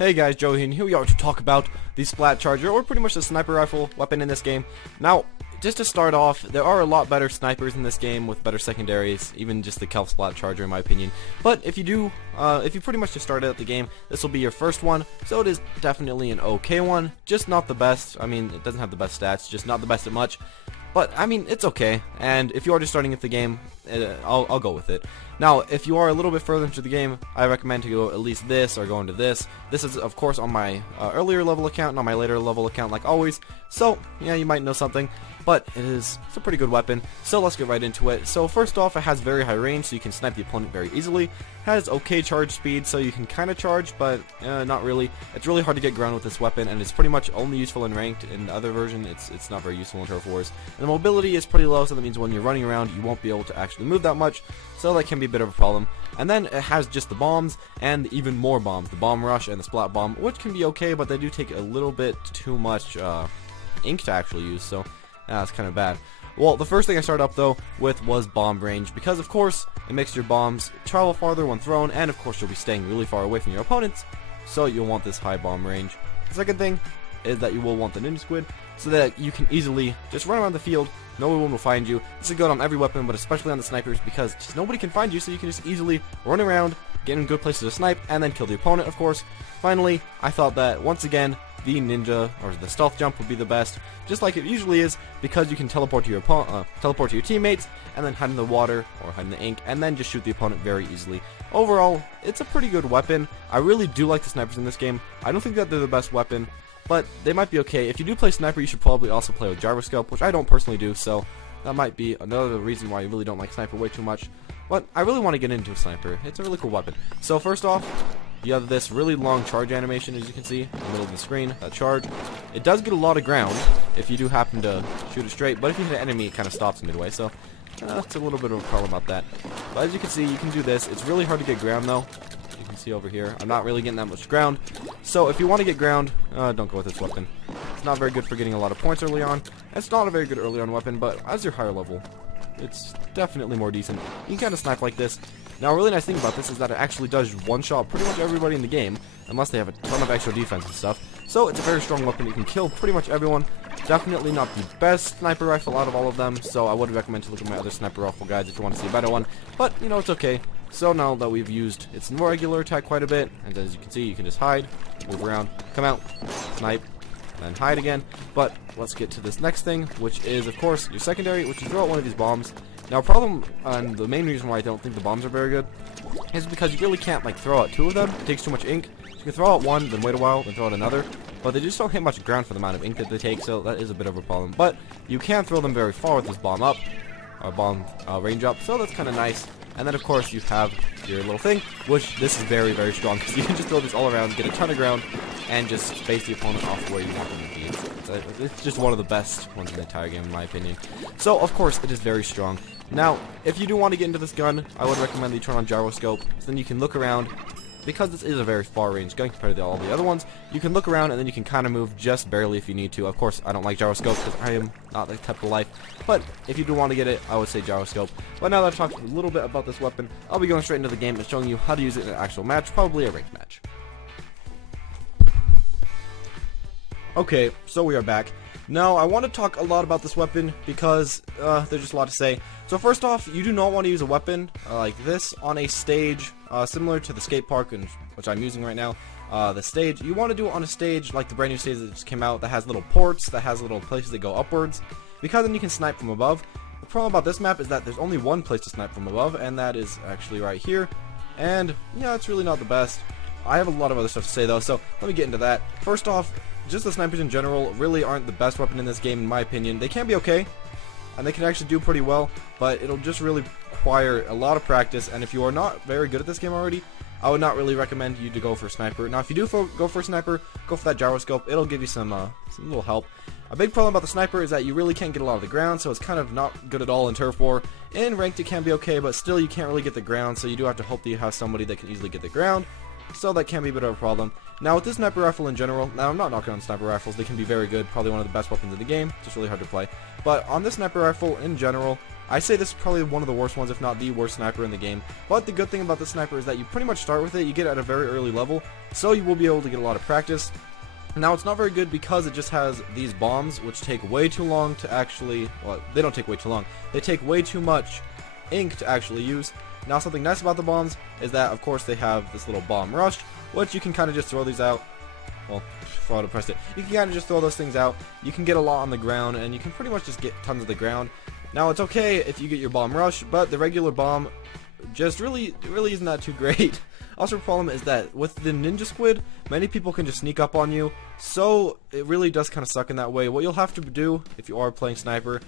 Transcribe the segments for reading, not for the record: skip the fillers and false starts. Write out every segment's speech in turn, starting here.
Hey guys, Joe here, and here we are to talk about the Splat charger, or pretty much the sniper rifle weapon in this game. Now, just to start off, there are a lot better snipers in this game with better secondaries, even just the Kelp Splat charger in my opinion. But if you pretty much just started out the game, this will be your first one, so it is definitely an okay one, just not the best. I mean, it doesn't have the best stats, just not the best at much. But, I mean, it's okay, and if you are just starting at the game, I'll go with it. Now, if you are a little bit further into the game, I recommend to go at least this, or go into this. This is, of course, on my earlier level account, not my later level account like always. So, yeah, you might know something, but it's a pretty good weapon. So let's get right into it. So first off, it has very high range, so you can snipe the opponent very easily. Has okay charge speed, so you can kind of charge, but not really. It's really hard to get ground with this weapon, and it's pretty much only useful in ranked. In the other version, it's not very useful in Turf Wars. And the mobility is pretty low, so that means when you're running around, you won't be able to actually move that much, so that can be a bit of a problem. And then it has just the bombs, and even more bombs, the bomb rush and the splat bomb, which can be okay, but they do take a little bit too much ink to actually use, so that's kind of bad. Well, the first thing I started up though with was bomb range, because of course it makes your bombs travel farther when thrown, and of course you'll be staying really far away from your opponents, so you'll want this high bomb range. The second thing is that you will want the ninja squid, so that you can easily just run around the field. No one will find you. This is good on every weapon, but especially on the snipers, because just nobody can find you, so you can just easily run around, get in good places to snipe, and then kill the opponent, of course. Finally, I thought that, once again, the ninja, or the stealth jump would be the best, just like it usually is, because you can teleport to your teammates, and then hide in the water, or hide in the ink, and then just shoot the opponent very easily. Overall, it's a pretty good weapon. I really do like the snipers in this game. I don't think that they're the best weapon, but they might be okay. If you do play sniper, you should probably also play with gyroscope, which I don't personally do, so that might be another reason why you really don't like sniper way too much. But I really want to get into a sniper. It's a really cool weapon. So first off, you have this really long charge animation, as you can see in the middle of the screen, that charge. It does get a lot of ground if you do happen to shoot it straight, but if you hit an enemy, it kind of stops midway, so that's a little bit of a problem about that. But as you can see, you can do this. It's really hard to get ground though. You can see over here, I'm not really getting that much ground. So if you want to get ground, don't go with this weapon. It's not very good for getting a lot of points early on. It's not a very good early on weapon, but as you're higher level, it's definitely more decent. You can kind of snipe like this. Now, a really nice thing about this is that it actually does one-shot pretty much everybody in the game, unless they have a ton of extra defense and stuff. So it's a very strong weapon. You can kill pretty much everyone. Definitely not the best sniper rifle out of all of them, so I would recommend to look at my other sniper rifle guides if you want to see a better one. But, you know, it's okay. So now that we've used its regular attack quite a bit, and as you can see, you can just hide, move around, come out, snipe, and hide again. But let's get to this next thing, which is, of course, your secondary, which is throw out one of these bombs. Now, problem, and the main reason why I don't think the bombs are very good, is because you really can't, like, throw out two of them. It takes too much ink. So you can throw out one, then wait a while, then throw out another. But they just don't hit much ground for the amount of ink that they take, so that is a bit of a problem. But you can throw them very far with this bomb up, or bomb range up, so that's kind of nice. And then, of course, you have your little thing, which this is very, very strong, because you can just throw this all around, get a ton of ground, and just space the opponent off where you want them to be. It's just one of the best ones in the entire game, in my opinion. So, of course, it is very strong. Now, if you do want to get into this gun, I would recommend that you turn on gyroscope, so then you can look around. Because this is a very far-range gun compared to all the other ones, you can look around and then you can kind of move just barely if you need to. Of course, I don't like gyroscope because I am not that type of life, but if you do want to get it, I would say gyroscope. But now that I've talked a little bit about this weapon, I'll be going straight into the game and showing you how to use it in an actual match, probably a ranked match. Okay, so we are back. Now, I want to talk a lot about this weapon because there's just a lot to say. So first off, you do not want to use a weapon like this on a stage similar to the skate park, which I'm using right now. The stage, you want to do it on a stage like the brand new stage that just came out that has little ports, that has little places that go upwards, because then you can snipe from above. The problem about this map is that there's only one place to snipe from above, and that is actually right here. And yeah, it's really not the best. I have a lot of other stuff to say though, so let me get into that. First off, just the snipers in general really aren't the best weapon in this game, in my opinion. They can be okay, and they can actually do pretty well, but it'll just really require a lot of practice, and if you are not very good at this game already, I would not really recommend you to go for sniper. Now, if you do go for sniper, go for that gyroscope. It'll give you some little help. A big problem about the sniper is that you really can't get a lot of the ground, so it's kind of not good at all in Turf War. In Ranked, it can be okay, but still you can't really get the ground, so you do have to hope that you have somebody that can easily get the ground. So that can be a bit of a problem. Now with this sniper rifle in general, now I'm not knocking on sniper rifles, they can be very good, probably one of the best weapons in the game, just really hard to play. But on this sniper rifle in general, I say this is probably one of the worst ones, if not the worst sniper in the game. But the good thing about this sniper is that you pretty much start with it, you get it at a very early level, so you will be able to get a lot of practice. Now it's not very good because it just has these bombs, which take way too long to actually, well, they don't take way too long, they take way too much ink to actually use. Now something nice about the bombs is that of course they have this little bomb rush, which you can kind of just throw these out. Well, before I pressed it, you can kind of just throw those things out. You can get a lot on the ground, and you can pretty much just get tons of the ground. Now it's okay if you get your bomb rush, but the regular bomb just really isn't that too great. Also, the problem is that with the ninja squid, many people can just sneak up on you, so it really does kind of suck in that way. What you'll have to do if you are playing sniper,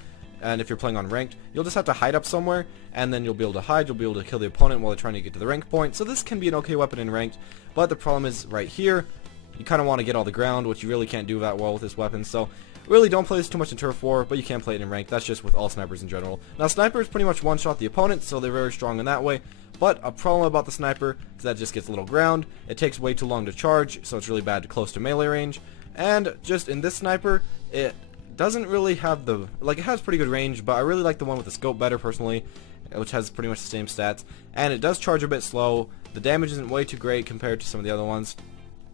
and if you're playing on ranked, you'll just have to hide up somewhere, and then you'll be able to hide, you'll be able to kill the opponent while they're trying to get to the rank point. So this can be an okay weapon in ranked, but the problem is right here, you kind of want to get all the ground, which you really can't do that well with this weapon. So really don't play this too much in turf war, but you can play it in ranked. That's just with all snipers in general. Now snipers pretty much one-shot the opponent, so they're very strong in that way. But a problem about the sniper is that it just gets a little ground. It takes way too long to charge, so it's really bad close to melee range. And just in this sniper, it doesn't really have the, like, it has pretty good range, but I really like the one with the scope better personally, which has pretty much the same stats. And it does charge a bit slow. The damage isn't way too great compared to some of the other ones.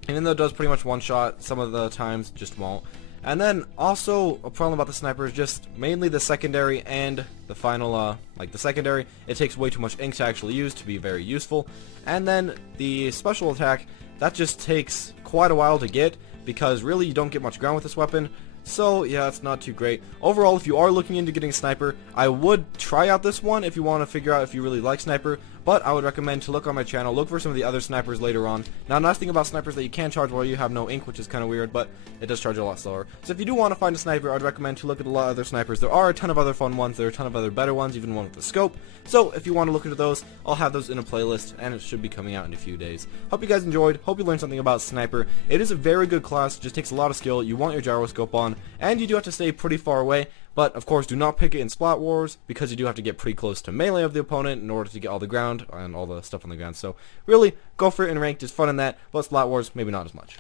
Even though it does pretty much one shot, some of the times just won't. And then also a problem about the sniper is just mainly the secondary and the final, like the secondary, it takes way too much ink to actually use to be very useful. And then the special attack, that just takes quite a while to get because really you don't get much ground with this weapon. So yeah, it's not too great. Overall, if you are looking into getting sniper, I would try out this one if you want to figure out if you really like sniper, but I would recommend to look on my channel, look for some of the other snipers later on. Now, nice thing about snipers that you can charge while you have no ink, which is kind of weird, but it does charge a lot slower. So if you do want to find a sniper, I'd recommend to look at a lot of other snipers. There are a ton of other fun ones, there are a ton of other better ones, even one with the scope. So if you want to look into those, I'll have those in a playlist, and it should be coming out in a few days. Hope you guys enjoyed, hope you learned something about sniper. It is a very good class, it just takes a lot of skill, you want your gyroscope on, and you do have to stay pretty far away, but of course do not pick it in Splat Wars because you do have to get pretty close to melee of the opponent in order to get all the ground and all the stuff on the ground. So really, go for it in ranked, it's fun in that, but Splat Wars, maybe not as much.